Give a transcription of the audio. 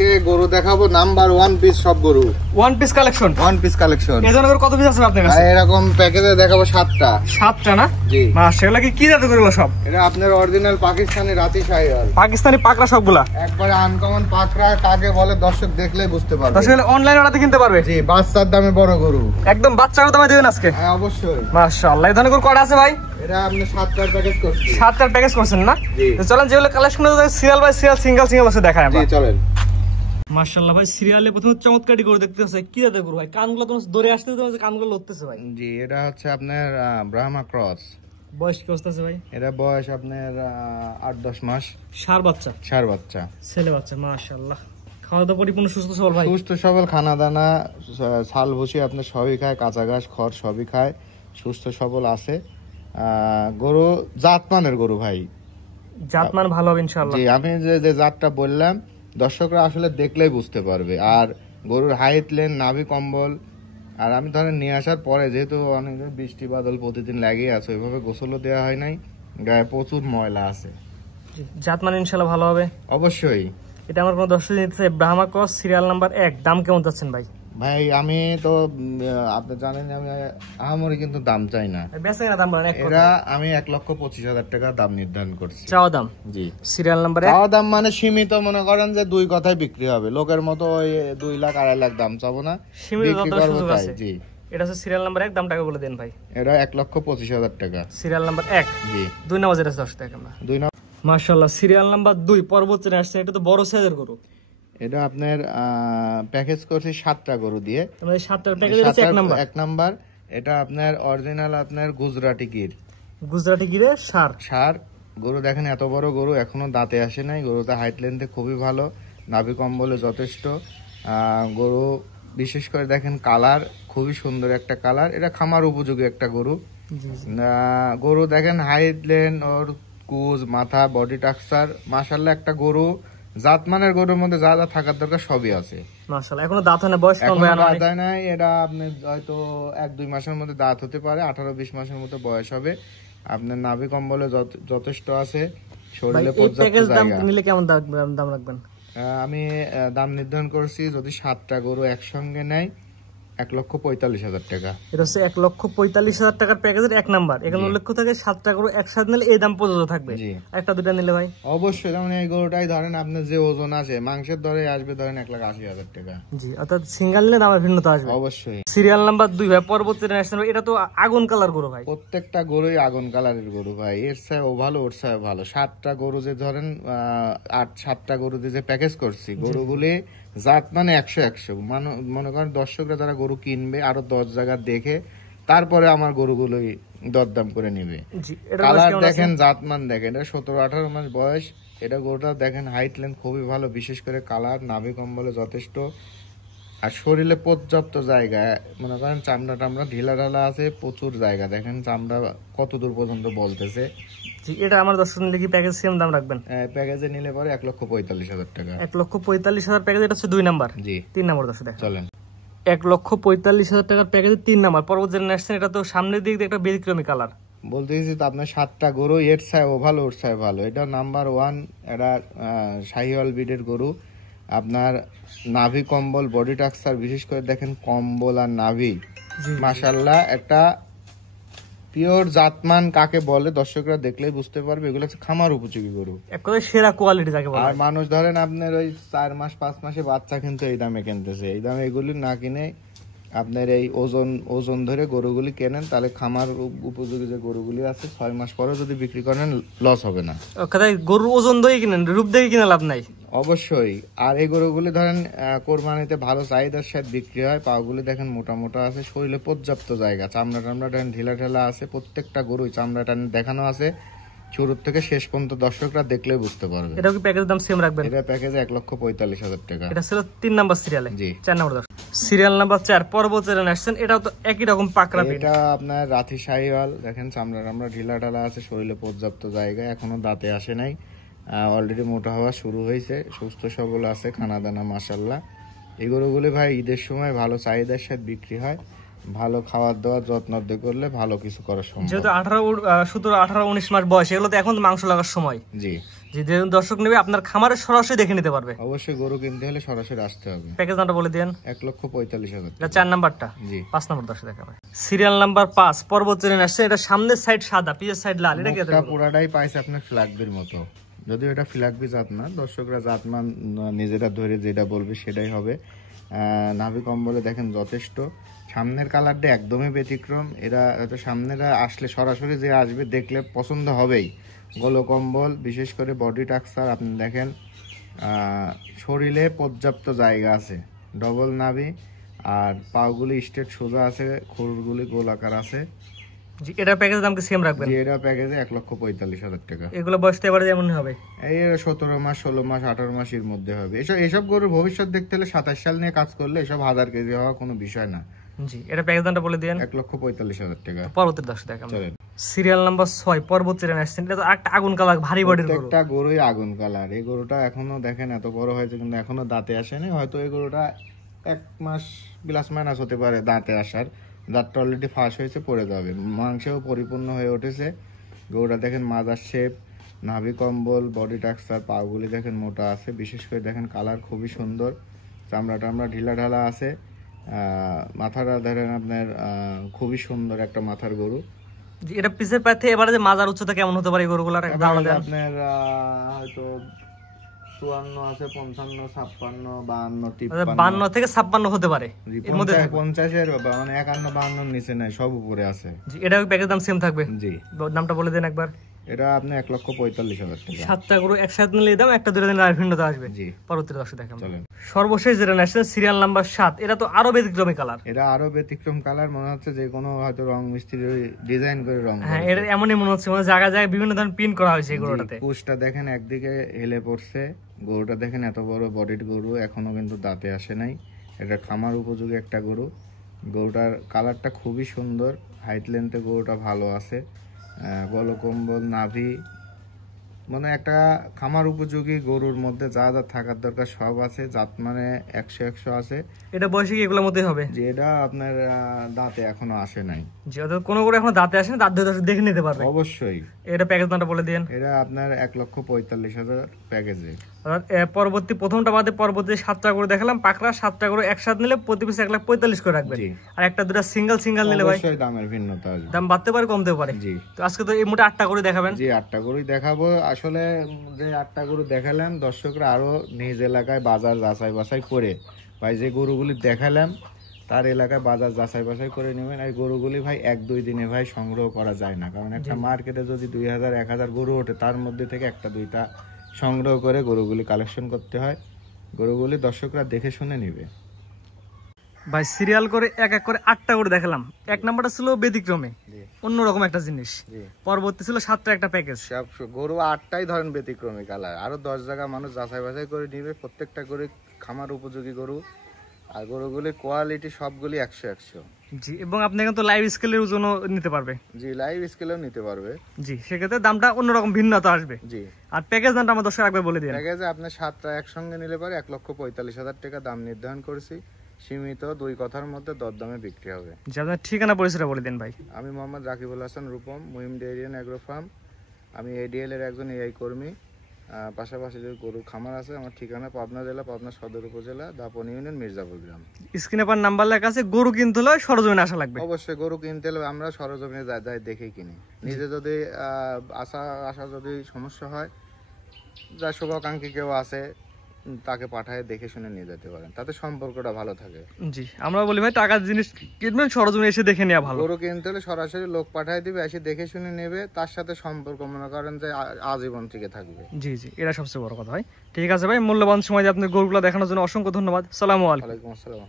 আজকে গরু দেখাবো নাম্বার 1 পিস সব গরু। 1 পিস কালেকশন। 1 piece collection. এই ধরনের কত পিস আছে আপনার কাছে? এরকম প্যাকেজে দেখাবো 7টা। 7টা না? জি। মাশাআল্লাহ, কি জাতের গরু সব? এটা আপনার অরিজিনাল পাকিস্তানি রাতি শাহিওয়াল। পাকিস্তানি পাকড়া সবগুলা? একবারে আনকমন পাকড়া, কাকে বলে দর্শক দেখলেই বুঝতে পারবে। দর্শক অনলাইন অর্ডারে কিনতে পারবে? জি, বাচ্চার দামে বড় গরু। একদম বাচ্চার দামে দিবেন আজকে? হ্যাঁ অবশ্যই। মাশাআল্লাহ, এই ধরনের গরু কয়টা আছে ভাই? এটা আপনি 7টার প্যাকেজ করছি। 7টার প্যাকেজ করছেন না? তো চলেন যেগুলো কালেকশন আছে সিরিয়াল বাই সিরিয়াল সিঙ্গেল আছে দেখায় আমরা। জি চলেন। মাশাআল্লাহ ভাই, সিরিয়ালে প্রথমে চমৎকারই গরু দেখতে আছে। কি জাতের গরু ভাই? কানগুলো তো ধরে আসতে কানগুলো লড়তেছে ভাই। জি, এটা হচ্ছে আপনার ব্রাহ্মা ক্রস। বয়স কি অবস্থা আছে ভাই? এটা বয়স আপনার 8-10 মাস। ষাঁড় বাচ্চা? ষাঁড় বাচ্চা, ছেলে বাচ্চা। মাশাআল্লাহ, খাওয়া দাওয়া পরিপূর্ণ সুস্থ সবল ভাই? সুস্থ সবল, খানা দানা ছাল ভুসি আপনার সবই খায়, কাঁচা ঘাস খড় সবই খায়, সুস্থ সবল আছে। গরু জাতমানের গরু ভাই, জাতমান ভালো হবে ইনশাআল্লাহ। জি, আমি যে জাতটা বললাম দর্শকরা আসলে দেখলেই বুঝতে পারবে। আর গরুর হাইট লেন নাভি কম্বল, আর আমি ধরেন নিয়ে আসার পরে যেহেতু অনেক বৃষ্টি বাদল প্রতিদিন লাগিয়ে আছে, ওইভাবে গোসলও দেওয়া হয় নাই, গায়ে প্রচুর ময়লা আছে। জাতমান ইনশাআল্লাহ ভালো হবে অবশ্যই। এটা আমার কোন দর্শক নিতে ব্রাহ্মা ক্রস সিরিয়াল নাম্বার 1, দাম কেমন যাচ্ছেন ভাই? ভাই আমি তো আপনি জানেন আমি আহামরি কিন্তু দাম চাই না। বেচে না দাম বলেন? এরা আমি 1,25,000 টাকা দাম নির্ধারণ করছি। চাওয়া দাম? জি। Serial number 1? চাওয়া দাম মানে সীমিত, মনে করেন যে 2 কথায় বিক্রি হবে, লোকের মতো ওই 2 লাখ 2.5 লাখ দাম চাবো না, বিক্রি করব তাই। জি। এটা হচ্ছে সিরিয়াল নাম্বার 1, দামটাকে বলে দেন ভাই। এটা 1,25,000 টাকা। Serial number 1। জি। 2 নাম্বার যেটা আছে 10 টাকা আমরা। 2 নাম্বার। মাশাআল্লাহ, সিরিয়াল নাম্বার 2 পর্বত চেনে আসছে। এটা তো বড় সাইজের গরু। এটা আপনার প্যাকেজ করছি 7টা গরু দিয়ে। মানে 7টার প্যাকেজে আছে 1 নাম্বার। 1 নাম্বার। এটা আপনার অরিজিনাল আপনার গুজরাটি গির। গুজরাটি গিরে ষাঁড় গরু দেখেন, এত বড় গরু এখনো দাঁতে আসে নাই। গরুটা হাইট লেন্থে খুবই ভালো, নাভি কম্বলে যথেষ্ট। গরু বিশেষ করে দেখেন কালার খুবই সুন্দর একটা কালার। এটা খামার উপযোগী একটা গরু। গরু দেখেন হাইট লেন্থ, ওর কুজ, মাথা, বডি টাক্সার, মাশাআল্লাহ একটা গরু জাতমানের গরুর মধ্যে যা যা থাকার দরকার সবই আছে। মাশাআল্লাহ, এখনো দাঁত হয় না, বয়স কম হয় না? দাঁত হয় নাই, এটা আপনি হয়তো 1-2 মাসের মধ্যে দাঁত হতে পারে, 18-20 মাসের মতো বয়স হবে। আপনার নাভি কম্বলে যথেষ্ট আছে, শরীরে পর্যাপ্ত জায়গা। নিলে কেমন দাম রাখবেন? আমি দাম নির্ধারণ করছি যদি 7টা গরু একসঙ্গে নেয় 1,45,000 টাকা। এটা হচ্ছে 1,45,000 টাকার প্যাকেজের 1 নাম্বার। এখানে উল্লেখ থাকে 7টা গরু একসাথে নিলে এই দাম পর্যন্ত থাকবে। একটা দুটা নিলে ভাই অবশ্যই, যেমন এই গরুটাই ধরেন আপনার যে ওজন আছে মাংসের দরে আসবে ধরেন 1,80,000 টাকা। জি, অর্থাৎ সিঙ্গেল নিলে দামের ভিন্নতা আসবে। অবশ্যই। সিরিয়াল নাম্বার 2 ভাই, পরবর্তী ন্যাশনাল। এটা তো আগুন কালার গরু ভাই। প্রত্যেকটা গরুই আগুন কালারের গরু ভাই, এর চেয়েও ভালো ওর চেয়েও ভালো। 7টা গরু যে ধরেন 7টা গরু দিয়ে যে প্যাকেজ করছি, গরুগুলি জাত মানে 100 মনে করেন দর্শকরা যারা গরু কিনবে আরো 10 জায়গা দেখে তারপরে আমার গরুগুলোই দরদাম করে নিবে। কালার দেখেন, জাতমান দেখেন, এটা 17-18 মাস বয়স। এটা গরুটা দেখেন হাইট লেন্থ খুবই ভালো, বিশেষ করে কালার, নাভি কম্বলে যথেষ্ট, আর শরীরে পর্যাপ্ত জায়গা। মনে করেন চামড়া টামড়া ঢিলা ঢালা আছে, প্রচুর জায়গা। দেখেন চামড়া কত দূর পর্যন্ত বলতেছে। এটা আমার দর্শক নিলে কি প্যাকেজ সেম দাম রাখবেন? প্যাকেজে নিলে পরে 1,45,000 টাকা। 1,45,000 প্যাকেজ। এটা হচ্ছে 2 নাম্বার। জি। 3 নাম্বার দর্শক দেখেন। চলেন। 1,45,000 টাকার প্যাকেজে 3 নাম্বার পর্বত জেনারেশন। এটা তো সামনের দিক দিয়ে একটা ব্যতিক্রমী কালার। বলতেছি তো আপনার 7টা গরু এর চাইও ভালো, ওর চাইও ভালো। এটা নাম্বার 1, এটা শাহিওয়াল ব্রিডের গরু। আপনার নাভি কম্বল, বডি টাক্সার, বিশেষ করে দেখেন কম্বল আর নাভি, মাশাআল্লাহ একটা পিওর জাতমান কাকে বলে দর্শকরা দেখলেই বুঝতে পারবে। এগুলো হচ্ছে খামার উপযোগী গরু, একবারে সেরা কোয়ালিটি যাকে বলে। আর মানুষ ধরেন আপনার ওই 4 মাস 5 মাসে বাচ্চা কিন্তু এই দামে কিনতেছে। এই দামে এগুলি না কিনে আপনার এই ওজন ধরে গরুগুলি কেনেন, তাহলে খামার উপযোগী যে গরুগুলি আছে 6 মাস পরে যদি বিক্রি করেন লস হবে না। গরুর ওজন দিয়ে কিনেন, রূপ দিয়ে কিনে লাভ নাই। অবশ্যই। আর এই গরুগুলি ধরেন কোরবানিতে ভালো চাহিদার সাথে বিক্রি হয়। পাগুলি দেখেন মোটা মোটা আছে, শরীরে পর্যাপ্ত জায়গা, চামড়া টামড়া ঢিলা ঢেলা আছে। প্রত্যেকটা গরুই চামড়া টান দেখানো আছে, শুরু থেকে শেষ পর্যন্ত দর্শকরা দেখলে বুঝতে পারবে। এটা কি প্যাকেজের দাম সেম রাখবেন? এটা প্যাকেজে 1,45,000 টাকা। এটা ছিল 3 নাম্বার সিরিয়ালে। জি। 4 নাম্বার দর্শক সিরিয়াল নাম্বার 4 পর্বত জেনারেশন। এটাও তো একই রকম পাকড়া। এটা আপনার রাতি শাহিওয়াল। দেখেন চামড়া টামড়া ঢিলা ঢালা আছে, শরীরে পর্যাপ্ত জায়গা, এখনো দাঁতে আসে নাই, অলরেডি মোটা হওয়া শুরু হয়েছে, সুস্থ সবল আছে, খানা দানা মাশাআল্লাহ। এই গরুগুলি ভাই ঈদের সময় ভালো চাহিদার সাথে বিক্রি হয়। ভালো খাওয়ার দাওয়ার যত্ন করলে ভালো কিছু করা সম্ভব। যেহেতু 17, 18, 19 মাস বয়স, এগুলো তো এখন মাংস লাগার সময়। জি। যে দর্শক নেবে আপনার খামারে সরাসরি দেখে নিতে পারবে। অবশ্যই গরু কিনতে হলে সরাসরি আসতে হবে। প্যাকেজ নাম্বার বলে দেন। 1,45,000 এটা 4 নাম্বারটা। জি 5 নাম্বার দর্শক দেখাবে। সিরিয়াল নাম্বার 5 পর্বত চ্যানেল আসছে। এটা সামনের সাইড সাদা, পিছের সাইড লাল। এটা কি? এটা পুরাটাই পাইছে আপনার ফ্ল্যাগবির মতো, যদিও এটা ফ্ল্যাগবি জাত না, দর্শকরা জাতমান নিজেরা ধরে যেটা বলবে সেটাই হবে। নাভি কম্বলে দেখেন যথেষ্ট। সামনের কালারটা একদমই ব্যতিক্রম। এরা হয়তো সামনেরা আসলে সরাসরি যে আসবে দেখলে পছন্দ হবেই। গলো কম্বল, বিশেষ করে বডি টাক্সার আপনি দেখেন, শরীরে পর্যাপ্ত জায়গা আছে, ডবল নাভি, আর পাগুলি স্ট্রেট সোজা আছে, খুরগুলি গোলাকার আছে। জি এটা প্যাকেজের দাম কি সেম রাখবেন? জি এটা প্যাকেজে 1,45,000 টাকা। এগুলো বয়সটা এবারে যেমন হবে এই 17 মাস 16 মাস 18 মাসের মধ্যে হবে। এসব গরুর ভবিষ্যৎ দেখতে হলে 27 সাল নিয়ে কাজ করলে এসব 1000 কেজি হওয়া কোনো বিষয় না। জি এটা প্যাকেজ দামটা বলে দেন। 1,45,000 টাকা। পরবর্তী দর্শক দেখাম। চলেন সিরিয়াল নাম্বার 6 পর্বত চ্যানেল আসছে। এটা তো একটা আগুন কালার ভারী বডির গরু। একটা গরুই আগুন কালার। এই গরুটা এখনো দেখেন এত বড় হয়েছে কিন্তু এখনো দাঁতে আসেনি। হয়তো এই গরুটা 1 মাস প্লাস মাইনাস হতে পারে দাঁতে আসার। দাঁতটা অলরেডি ফাঁস হয়েছে, পড়ে যাবে। মাংসেও পরিপূর্ণ হয়ে উঠেছে। গরুটা দেখেন মাজার শেপ, নাভি কম্বল, বডি টাক্সার, পাগুলি দেখেন মোটা আছে। বিশেষ করে দেখেন কালার খুবই সুন্দর, চামড়া টামড়া ঢিলা ঢালা আছে। মাথাটা ধরেন আপনার খুবই সুন্দর একটা মাথার গরু। এটা পিছের পায়ে থেকে এবারে যে মাজার উচ্চতা কেমন হতে পারে গরুগুলার? আপনার হয়তো 54 আছে, 55, 56, 52, 53, 52 থেকে 56 হতে পারে। এর মধ্যে 50 এর মানে 51, 52 নিচে নাই, সব উপরে আছে। জি এটা প্যাকেজ দাম সেম থাকবে। জি দামটা বলে দেন একবার। এটা আপনি 1,45,000 টাকা। 7টা গরু একসাথে নিলে দাম, একটা দুটো দিন আর ভিন্নতা আসবে। জি পরবর্তী দর্শক দেখাম। চলেন সর্বশেষ যেটা আসছে সিরিয়াল নাম্বার 7। এটা তো আরো ব্যতিক্রমী কালার। এটা আরো ব্যতিক্রম কালার, মনে হচ্ছে যে কোনো হয়তো রং মিস্ত্রি ডিজাইন করে রং। হ্যাঁ এটা এমনই মনে হচ্ছে, মানে জায়গায় জায়গায় বিভিন্ন ধরনের প্রিন্ট করা হয়েছে এই গরুটাতে। পুশটা দেখেন একদিকে হেলে পড়ছে। গরুটা দেখেন এত বড় বডির গরু, এখনো কিন্তু দাঁতে আসে নাই। এটা খামার উপযোগী একটা গরু। গরুটার কালারটা খুবই সুন্দর, হাইট লেন্থে গরুটা ভালো আছে। গলো কম্বল, নাভি, মানে একটা খামার উপযোগী গরুর মধ্যে যা যা থাকার দরকার সব আছে। জাত মানে 100 আছে। এটা বয়সে কি এগুলোর মধ্যেই হবে? যে এটা আপনার দাঁতে এখনো আসে নাই। জি অর্থাৎ কোনো গরু এখনো দাঁতে আসেনি, দাঁত দিয়ে দেখে নিতে পারবে অবশ্যই। এটা প্যাকেজ দামটা বলে দেন। এটা আপনার 1,45,000 প্যাকেজে। পরবর্তী প্রথমটা বাদে পরবর্তী 7টা করে দেখালাম পাকড়া। 7টা করে একসাথে নিলে প্রতি পিস 1,45,000 করে রাখবেন। আর একটা দুটা সিঙ্গেল নিলে ভাই অবশ্যই দামের ভিন্নতা আসবে, দাম বাড়তে পারে কমতে পারে। জি তো আজকে তো এই মোটা 8টা করে দেখাবেন। জি 8টা গরুই দেখাবো। আসলে যে 8টা গরু দেখালাম, দর্শকরা আরো নিজ এলাকায় বাজার যাচাই বাছাই করে ভাই যে গরুগুলি দেখালাম তার এলাকায় বাজার যাচাই বাছাই করে নেবেন। এই গরুগুলি ভাই 1-2 দিনে ভাই সংগ্রহ করা যায় না, কারণ একটা মার্কেটে যদি 2000-1000 গরু ওঠে তার মধ্যে থেকে 1-2টা সংগ্রহ করে গরুগুলি কালেকশন করতে হয়। গরুগুলি দর্শকরা দেখে শুনে নিবে ভাই। সিরিয়াল করে এক এক করে 8টা করে দেখালাম। 1 নাম্বারটা ছিল ব্যতিক্রমে অন্যরকম একটা জিনিস। পরবর্তী ছিল 7টা একটা প্যাকেজ। গরু 8টাই ধরেন ব্যতিক্রমী কালার। আরো 10 জায়গা মানুষ যাচাই বাছাই করে নিবে। প্রত্যেকটা গরু খামার উপযোগী গরু, আর গরুগুলির কোয়ালিটি সবগুলি 100। জি এবং আপনি কিন্তু লাইভ স্কেলের ওজনও নিতে পারবে। জি লাইভ স্কেলেও নিতে পারবে। জি সেক্ষেত্রে দামটা অন্যরকম ভিন্নতা আসবে। জি আর প্যাকেজ দামটা আমার দর্শক একবার বলে দিন। প্যাকেজে আপনি 7টা একসঙ্গে নিলে পারে 1,45,000 টাকা দাম নির্ধারণ করেছি। সীমিত 2 কথার মধ্যে দরদামে বিক্রি হবে। জি আপনার ঠিকানা পরিচয়টা বলে দিন ভাই। আমি Mohammad Rakibul Hasan Rupam, মুহিম dairy and agro farm. আমি এডিএল এর একজন এআই কর্মী। পাশাপাশি যে গরু খামার আছে, আমার ঠিকানা পাবনা জেলা, পাবনা সদর উপজেলা, দাপন ইউনিয়ন, মির্জাপুর গ্রাম। স্ক্রিনে পার নাম্বার লেখা আছে। গরু কিনতে হলে সরজমিনে আসা লাগবে। অবশ্যই গরু কিনতে হলে আমরা সরজমিনে যাই দেখেই কিনি। নিজে যদি আসা যদি সমস্যা হয়, যা শুভাকাঙ্ক্ষী কেউ আছে তাকে পাঠায় দেখে শুনে নিয়ে যেতে পারেন, তাতে সম্পর্কটা ভালো থাকে। জি আমরা বলি ভাই টাকার জিনিস কিনবেন সরজমিনে এসে দেখে নেওয়া ভালো। গরু কিনতে হলে সরাসরি লোক পাঠায় দিবে, এসে দেখে শুনে নেবে, তার সাথে সম্পর্ক মনে করেন যে আজীবন থেকে থাকবে। জি জি এটা সবচেয়ে বড় কথা ভাই। ঠিক আছে ভাই, মূল্যবান সময় দিয়ে আপনি গরুগুলো দেখানোর জন্য অসংখ্য ধন্যবাদ। সালামু আলাইকুম। ওয়ালাইকুম আসসালাম।